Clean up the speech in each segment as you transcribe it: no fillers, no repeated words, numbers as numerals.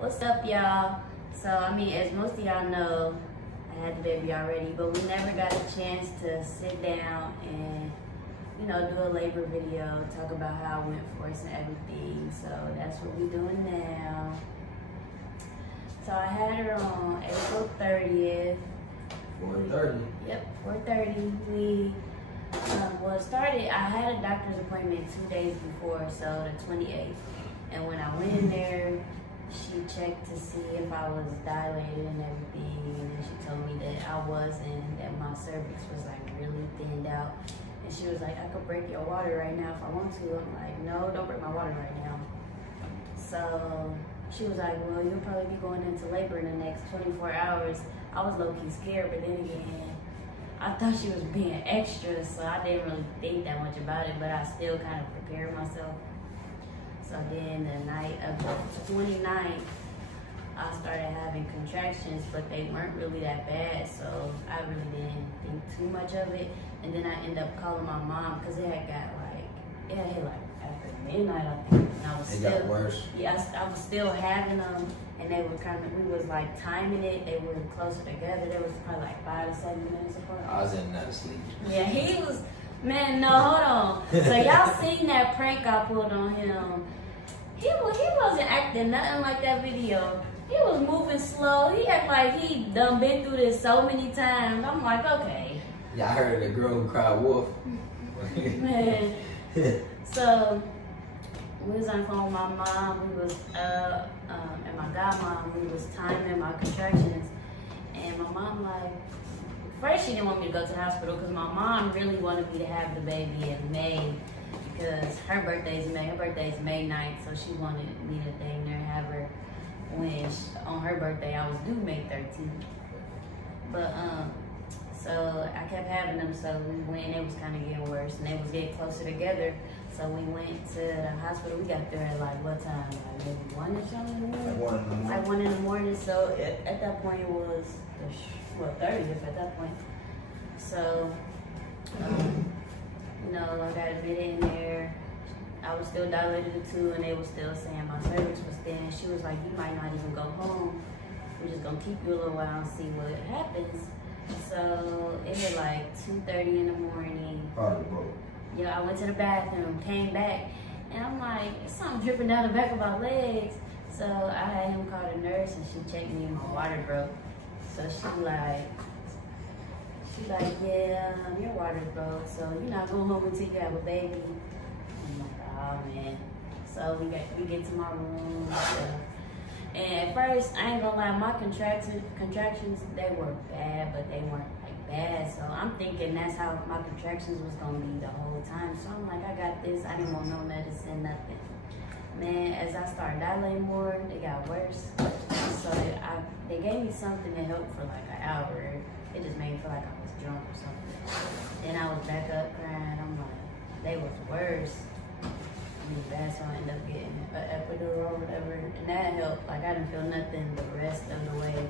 What's up, y'all? So, I mean, as most of y'all know, I had the baby already, but we never got a chance to sit down and, you know, do a labor video, talk about how it went for us and everything. So that's what we're doing now. So I had her on April 30th. 4:30. Yep, 4:30. We I had a doctor's appointment 2 days before, so the 28th. And when I went in there, she checked to see if I was dilated and everything, and then she told me that I wasn't, that my cervix was like really thinned out. And she was like, I could break your water right now if I want to. I'm like, no, don't break my water right now. So she was like, well, you'll probably be going into labor in the next 24 hours. I was low-key scared, but then again, I thought she was being extra, so I didn't really think that much about it, but I still kind of prepared myself. So then the night of the 29th, I started having contractions, but they weren't really that bad, so I really didn't think too much of it. And then I ended up calling my mom, because it had hit like after midnight, I think. And I was got worse. Yeah, I was still having them, and they were we was like timing it. They were closer together. They was probably like 5 to 7 minutes apart. I was in and out of sleep. Yeah, he was, man, no, hold on. So y'all seen that prank I pulled on him. He wasn't acting nothing like that video. He was moving slow. He act like he done been through this so many times. I'm like, okay. Yeah, I heard the girl who cried wolf. Man. So we was on the phone with my mom. We was and my godmom. We was timing my contractions, and my mom like, first she didn't want me to go to the hospital because my mom really wanted me to have the baby in May because her birthday's in May. Her birthday's May 9th, so she wanted me to dang near have her on her birthday. I was due May 13th, but so I kept having them. So we went. It was kind of getting worse, and they was getting closer together. So we went to the hospital. We got there at like what time? Like maybe 1 or something in the morning. Like 1 in the morning. Like 1 in the morning. So at that point it was 30th at that point. So you know, I got admitted in there. I was still dilated at 2, and they was still saying my cervix was thin. She was like, you might not even go home. We're just gonna keep you a little while and see what happens. So it was like 2:30 in the morning. Probably broke. Yeah, I went to the bathroom, came back, and I'm like, something dripping down the back of my legs. So I had him call the nurse, and she checked me, and my water broke. So she like, yeah, your water broke, so you're not going home until you have a baby. I'm like, oh man. So we get to my room. And at first, I ain't gonna lie, my contractions, they were bad, but they weren't like bad. So I'm thinking that's how my contractions was gonna be the whole time. So I'm like, I got this. I didn't want no medicine, nothing. Man, as I started dilating more, they got worse. So they gave me something to help for like an hour. It just made me feel like I was drunk or something. Then I was back up crying. I'm like, they was worse. Bad, so I ended up getting an epidural or whatever, and that helped. Like I didn't feel nothing the rest of the way.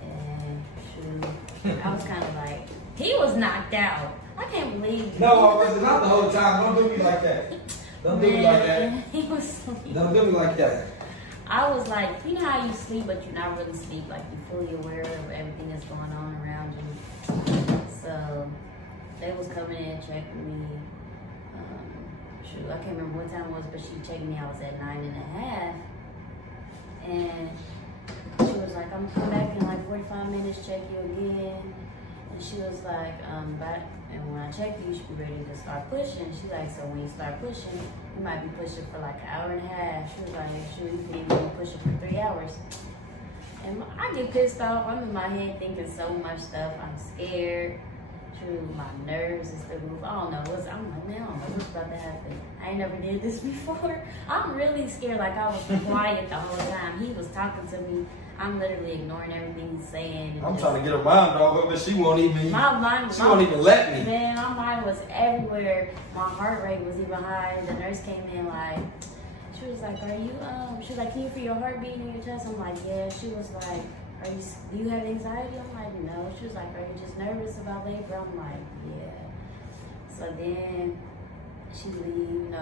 And shoot, I was kind of like, he was knocked out. I can't believe. No, Officer, not the whole time. Don't do me like that. Don't do me like that. He was asleep. Don't do me like that. I was like, you know how you sleep, but you're not really asleep. Like you're fully aware of everything that's going on around you. So they was coming in checking me. I can't remember what time it was, but she checked me. I was at 9.5, and she was like, "I'm coming back in like 45 minutes. Check you again." And she was like, and when I check you, you should be ready to start pushing." She's like, "So when you start pushing, you might be pushing for like an hour and a half." She was like, "Sure, you can even be pushing for 3 hours." And I get pissed off. I'm in my head thinking so much stuff. I'm scared. My nerves is through the roof. I don't know. I'm like, man, I don't know what's about to happen. I ain't never did this before. I'm really scared. Like I was quiet the whole time. He was talking to me. I'm literally ignoring everything he's saying. I'm trying to get her mind dog, but she won't even. She won't even let me. Man, my mind was everywhere. My heart rate was even high. The nurse came in like, she was like, "Are you?" She was like, "Can you feel your heart beating in your chest?" I'm like, "Yeah." She was like, do you have anxiety? I'm like, no. She was like, are you just nervous about labor? I'm like, yeah. So then she leave,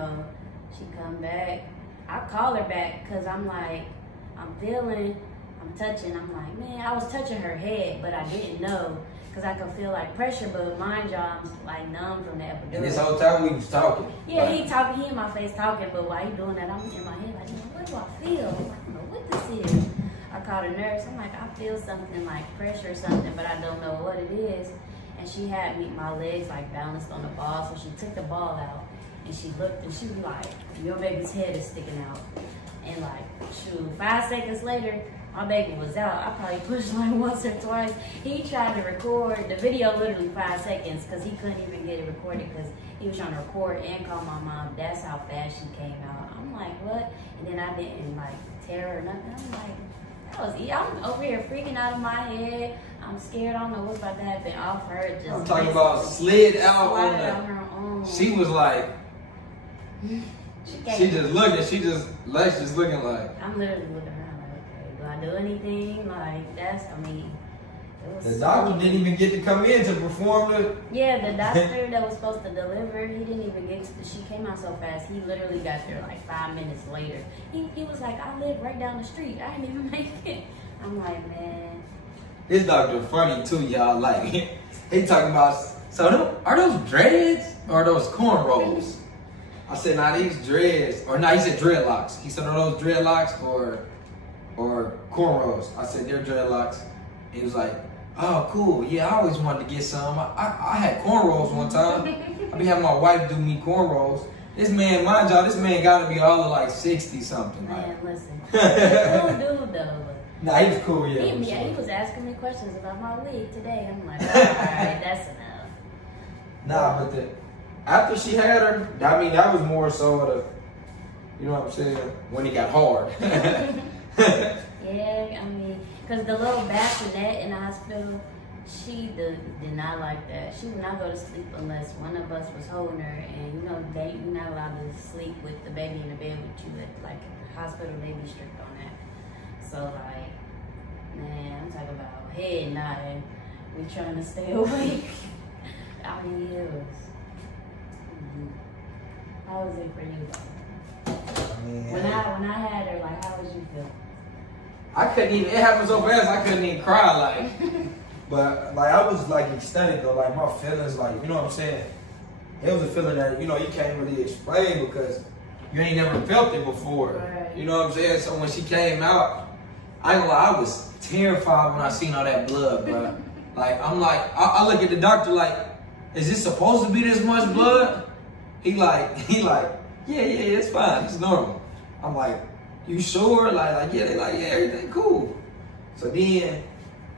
she come back. I call her back because I'm like, I'm touching. I'm like, man, I was touching her head, but I didn't know because I could feel like pressure, but mind you, I'm like numb from the epidural. And this whole time we was talking. Yeah, he talking, he in my face talking, but while he doing that, I'm in my head like, what do I feel? I'm like, I don't know what this is. I called a nurse. I'm like, I feel something like pressure or something, but I don't know what it is. And she had me, my legs like balanced on the ball, so she took the ball out and she looked and she was like, your baby's head is sticking out. And like, shoot, 5 seconds later, my baby was out. I probably pushed like once or twice. He tried to record the video literally 5 seconds because he couldn't even get it recorded because he was trying to record and call my mom. That's how fast she came out. I'm like, what? And then I didn't like tear her or nothing. I'm like, I'm over here freaking out of my head. I'm scared. I don't know what's about to happen. Off her just. I'm talking about slid out on her own. She was like, she just looking. She just legs just looking like. I'm literally looking around like, okay, do I do anything? Like that's. I mean, it was. The doctor didn't even get to come in to perform the. Yeah, the doctor that was supposed to deliver, he didn't even get to. She came out so fast. He literally got there like 5 minutes later. He was like, I live right down the street. I didn't even make it. I'm like, man. This doctor funny too, y'all. Like he talking about. So are those dreads or are those cornrows? I said, nah, these dreads. Or nah, he said dreadlocks. He said, are those dreadlocks or cornrows? I said, they're dreadlocks. He was like, oh, cool. Yeah, I always wanted to get some. I had cornrows one time. I be having my wife do me cornrows. This man, mind y'all, this man got to be all of like 60 something. Man, listen. He's a cool dude though. Nah, he was cool, yeah. He was asking me questions about my league today. I'm like, all right, that's enough. Nah, but after she had her, I mean, that was more so the, you know what I'm saying, when it got hard. Yeah, I mean, because the little bassinet in the hospital, she did not like that. She would not go to sleep unless one of us was holding her. And you know, you're not allowed to sleep with the baby in the bed with you. Like the hospital, they be strict on that. So like, man, I'm talking about head nodding. We trying to stay awake. I mean, it was. How was it for you though? I mean, When I had her, like, how was you feel? I couldn't even, it happened so fast I couldn't even cry, like. But like I was like ecstatic though, like my feelings, like, you know what I'm saying? It was a feeling that, you know, you can't really explain because you ain't never felt it before. Right. You know what I'm saying? So when she came out, I ain't gonna lie, I was terrified when I seen all that blood, bro. Like, I'm like, I look at the doctor like, is this supposed to be this much blood? He like, yeah, it's fine, it's normal. I'm like, you sure? Like, yeah, they like, yeah, everything cool. So then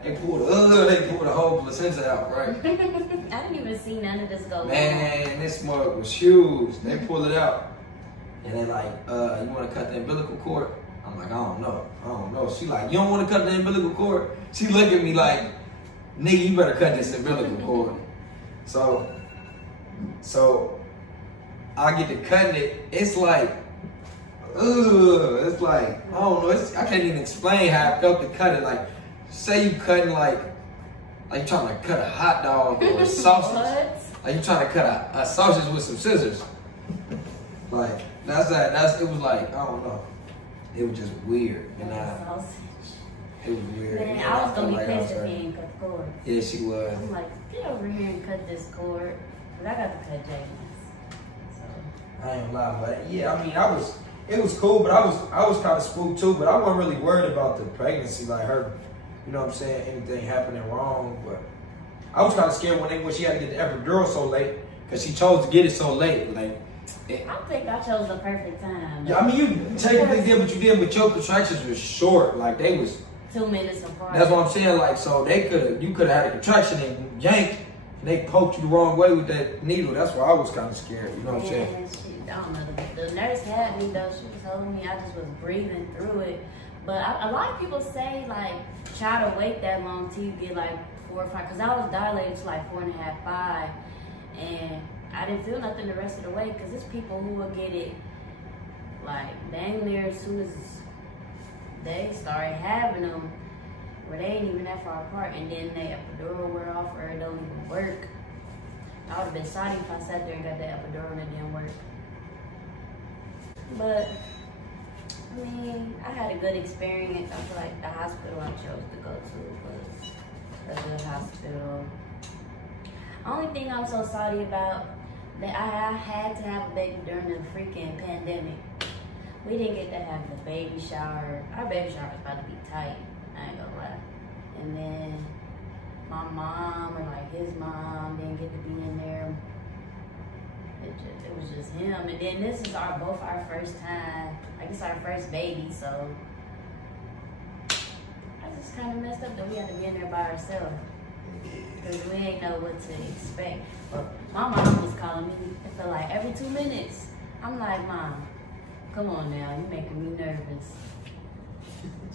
they pulled the whole placenta out, right? I didn't even see none of this go on. Man, this mug was huge. They pulled it out. And they like, you wanna cut the umbilical cord? I'm like, I don't know. She like, you don't wanna cut the umbilical cord? She look at me like, nigga, you better cut this umbilical cord. So I get to cutting it. It's like, it's like, I don't know. I can't even explain how I felt to cut it. Like, say you cutting like you trying to cut a hot dog or a sausage. What? Like you trying to cut a sausage with some scissors. Like, it was like, I don't know. It was just weird. And Sausage. it was weird. Man, And I was gonna be felt pissed if like he didn't cut the cord. Yeah, she was. I'm like, get over here and cut this cord. Cause I got to cut Jaden's. So. I ain't gonna lie, but yeah, I mean, it was cool, but I was kind of spooked too, but I wasn't really worried about the pregnancy, like her, you know what I'm saying, anything happening wrong, but I was kind of scared when she had to get the epidural so late, because she chose to get it so late, like. I think I chose the perfect time. Yeah, I mean, you technically did what you did, but your contractions were short, like they was. 2 minutes apart. That's what I'm saying, like, so you could have had a contraction and yanked, and they poked you the wrong way with that needle. That's why I was kind of scared, you know what I'm saying? I don't know. The nurse had me though. She was holding me. I just was breathing through it. But a lot of people say like try to wait that long till you get like 4 or 5. Cause I was dilated to like 4.5, 5, and I didn't feel nothing the rest of the way. Cause there's people who will get it like dang near as soon as they started having them, where they ain't even that far apart, and then they epidural wear off or it don't even work. I would have been sorry if I sat there and got that epidural and it didn't work. But I mean, I had a good experience. I feel like the hospital I chose to go to was a good hospital. Only thing I'm so salty about, that I had to have a baby during the freaking pandemic. We didn't get to have the baby shower. Our baby shower was about to be tight, I ain't gonna lie. And then my mom and like his mom didn't get to be in there. It was just him. And then this is both our first time. I guess our first baby, so I just kind of messed up that we had to be in there by ourselves. Because we ain't know what to expect. But my mom was calling me, it felt like every 2 minutes. I'm like, Mom, come on now, you making me nervous.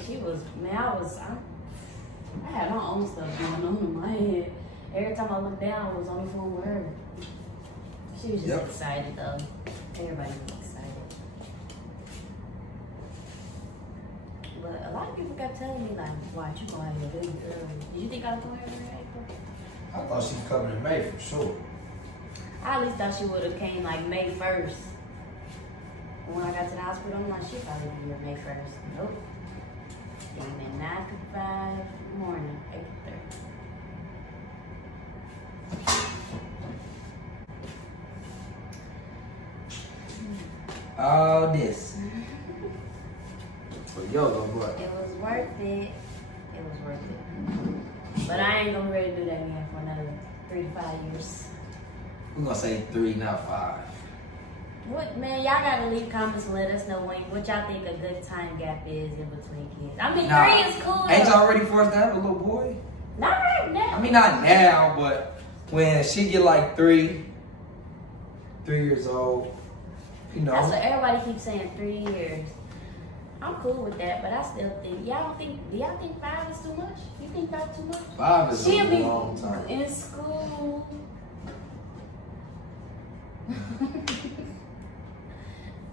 She was, man, I had my own stuff going on in my head. Every time I looked down, I was on the phone with her. She was just excited though. Everybody was excited. But a lot of people kept telling me like, watch, you gonna have your baby early. Did you think I was gonna have her in April? I thought she was coming in May for sure. I at least thought she would have came like May 1st. When I got to the hospital, I'm like, she'll probably be here May 1st. Nope. Came in 9:55 in the morning, April 3rd. All this. For yoga, boy. It was worth it. It was worth it. But I ain't gonna really do that again for another 3 to 5 years. We're gonna say 3, not 5. What, man, y'all gotta leave comments and let us know what y'all think a good time gap is in between kids. I mean, 3 is cool. Ain't y'all ready for us to have a little boy? Not right now. I mean, not now, but when she get like 3 years old, you know. That's what everybody keeps saying, 3 years. I'm cool with that, but I still think, do y'all think 5 is too much? You think 5 too much? 5 is She'll a be long time. in school.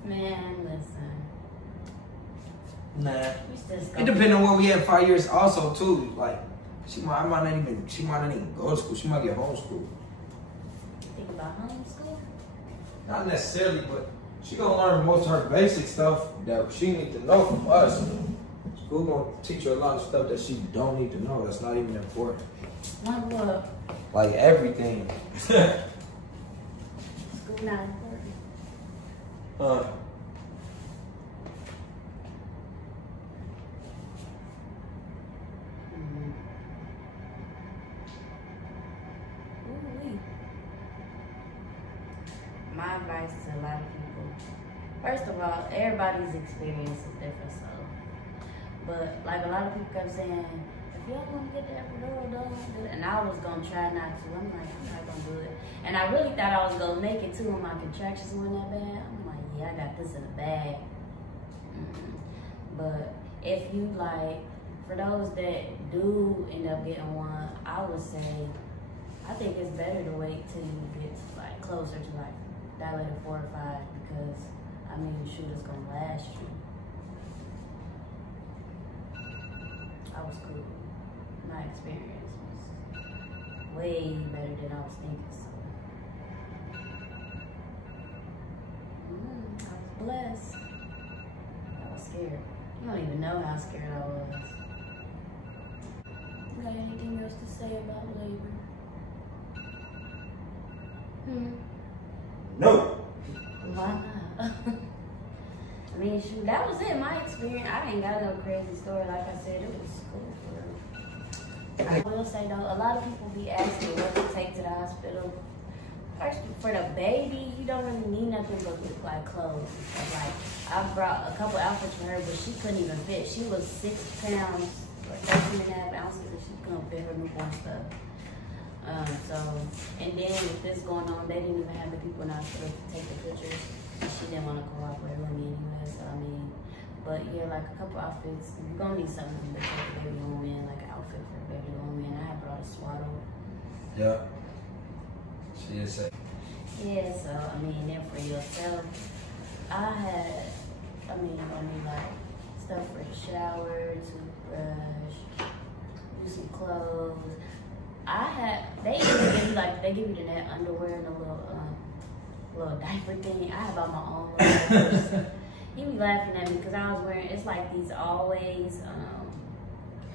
Man, listen. Nah. We still It depends on where we at 5 years also too. Like she might not even go to school. She might get homeschooled. Think about homeschool? Not necessarily, but she gonna learn most of her basic stuff that she need to know from us. School gonna teach her a lot of stuff that she don't need to know. That's not even important. Like what? Like everything. School not important. Ooh-wee. My advice to a lot of people. First of all, everybody's experience is different, so. But like a lot of people kept saying, if you don't want to get that epidural, don't do it. And I was gonna try not to. I'm like, I'm not gonna do it. And I really thought I was gonna make it too when my contractions weren't that bad. I'm like, yeah, I got this in the bag. But if you like, for those that do end up getting one, I would say, I think it's better to wait till you get like closer to like dilated 4 or 5, because I mean, shoot, it's gonna last you. I was cool. My experience was way better than I was thinking. So I was blessed. I was scared. You don't even know how scared I was. You got anything else to say about labor? No. Why not? I mean, shoot, that was it. My experience. I ain't got no crazy story. Like I said, it was cool for real. I will say though, a lot of people be asking what to take to the hospital. First, for the baby, you don't really need nothing but like clothes. Like, I brought a couple outfits for her, but she couldn't even fit. She was 6 pounds or 13.5 ounces, and she couldn't fit her newborn stuff. And then with this going on, they didn't even have the people in the hospital to take the pictures. She didn't want to cooperate with me anyway, so I mean, but yeah, like a couple outfits. You're gonna need something to take the baby home in, like an outfit for the baby home in. I brought a swaddle. Yeah. She is safe. Yeah, so I mean, then for yourself, I mean, like stuff for the shower, toothbrush, do some clothes. They even give you they give you the net underwear and a little diaper thing. I have all my own little diapers. He be laughing at me because I was wearing, it's like these always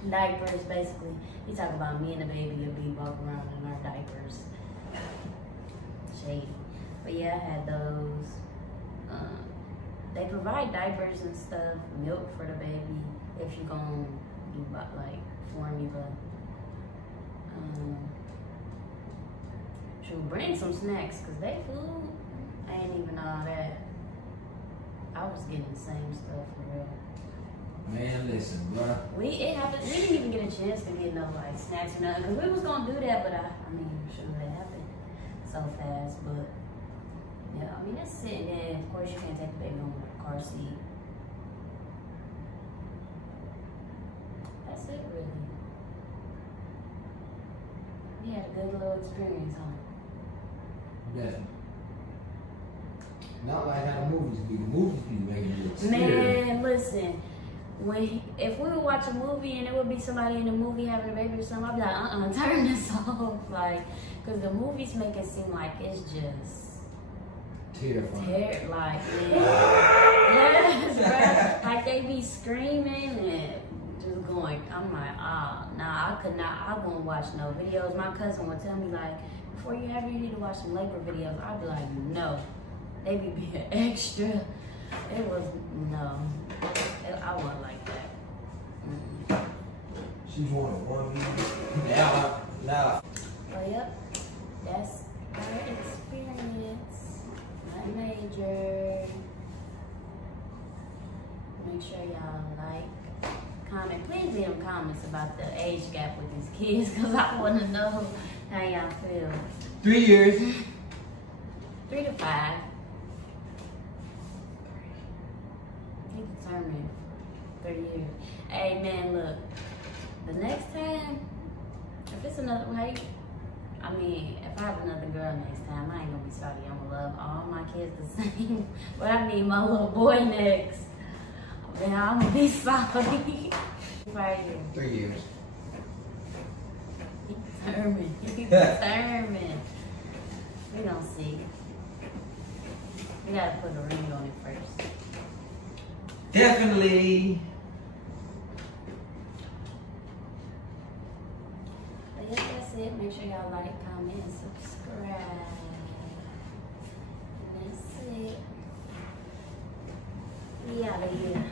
diapers basically. He talking about me and the baby will be walking around in our diapers. Shady. But yeah, I had those. They provide diapers and stuff, milk for the baby if you gonna do like formula. Should bring some snacks because they food ain't even all that. I was getting the same stuff for real. Man, listen, bro. It happened. We didn't even get a chance to get no like snacks or nothing because we was gonna do that, but I mean, sure it happened so fast. But yeah, I mean that's sitting there. Of course, you can't take the baby home with a car seat. That's it, really. We had a good little experience, huh? Definitely. Not like how the movies be. The movies be making it look scary. Man, listen. If we would watch a movie and there would be somebody in the movie having a baby or something, I'd be like, turn this off. Like, because the movies make it seem like it's just terrifying. like, yes, bro. Like they be screaming and just going. I'm like, nah, I could not. I won't watch no videos. My cousin would tell me like, before you have, you need to watch some labor videos. I'd be like, no. They be being extra. It was, no. I wasn't like that. She's one. Now. Well, yep. That's our experience. Not major. Make sure y'all like, comment. Please leave them comments about the age gap with these kids because I want to know how y'all feel. 3 years. 3 to 5. He determined 3 years. Hey man, look. The next time, if it's another way, I mean, if I have another girl next time, I ain't gonna be sorry. I'm gonna love all my kids the same. But I need my little boy next. Then I'm gonna be sorry. Right here. 3 years. He determined. He determined. We gonna see. We gotta put a ring on it first. Definitely. But yeah, that's it. Make sure y'all like, comment, and subscribe. And that's it. We out of here.